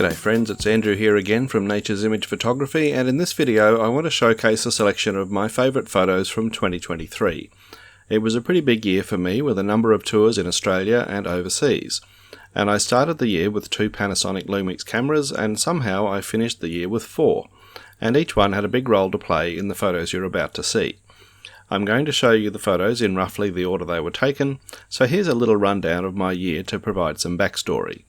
G'day friends, it's Andrew here again from Nature's Image Photography, and in this video I want to showcase a selection of my favourite photos from 2023. It was a pretty big year for me with a number of tours in Australia and overseas, and I started the year with 2 Panasonic Lumix cameras and somehow I finished the year with 4, and each one had a big role to play in the photos you're about to see. I'm going to show you the photos in roughly the order they were taken, so here's a little rundown of my year to provide some backstory.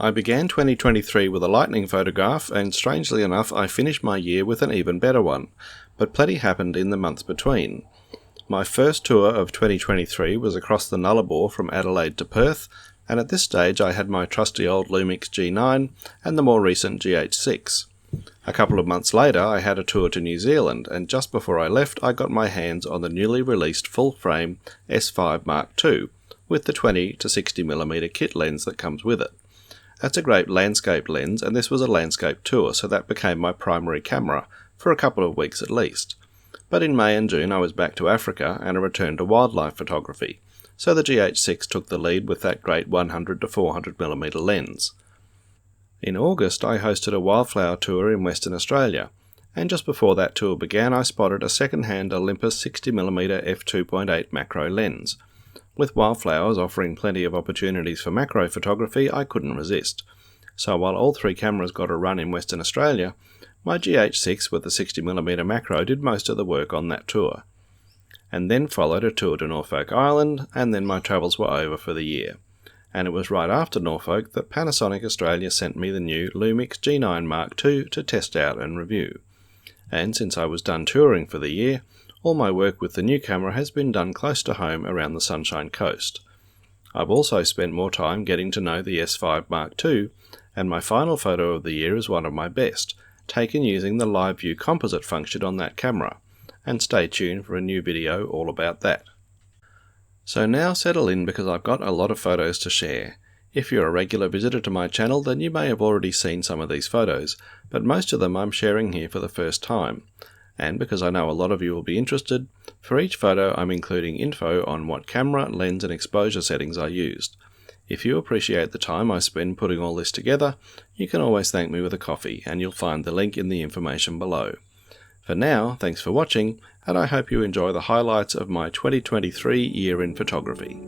I began 2023 with a lightning photograph, and strangely enough I finished my year with an even better one, but plenty happened in the months between. My first tour of 2023 was across the Nullarbor from Adelaide to Perth, and at this stage I had my trusty old Lumix G9 and the more recent GH6. A couple of months later I had a tour to New Zealand, and just before I left I got my hands on the newly released full-frame S5 Mark II with the 20 to 60mm kit lens that comes with it. That's a great landscape lens, and this was a landscape tour, so that became my primary camera for a couple of weeks at least. But in May and June I was back to Africa and a return to wildlife photography, so the GH6 took the lead with that great 100 to 400mm lens. In August I hosted a wildflower tour in Western Australia, and just before that tour began I spotted a second-hand Olympus 60mm f2.8 macro lens. With wildflowers offering plenty of opportunities for macro photography, I couldn't resist. So while all 3 cameras got a run in Western Australia, my GH6 with the 60mm macro did most of the work on that tour. And then followed a tour to Norfolk Island, and then my travels were over for the year. And it was right after Norfolk that Panasonic Australia sent me the new Lumix G9 Mark II to test out and review. And since I was done touring for the year, all my work with the new camera has been done close to home around the Sunshine Coast. I've also spent more time getting to know the S5 Mark II, and my final photo of the year is one of my best, taken using the VIEW Composite function on that camera. And stay tuned for a new video all about that. So now settle in because I've got a lot of photos to share. If you're a regular visitor to my channel, then you may have already seen some of these photos, but most of them I'm sharing here for the first time. And because I know a lot of you will be interested, for each photo I'm including info on what camera, lens and exposure settings I used. If you appreciate the time I spend putting all this together, you can always thank me with a coffee, and you'll find the link in the information below. For now, thanks for watching, and I hope you enjoy the highlights of my 2023 year in photography.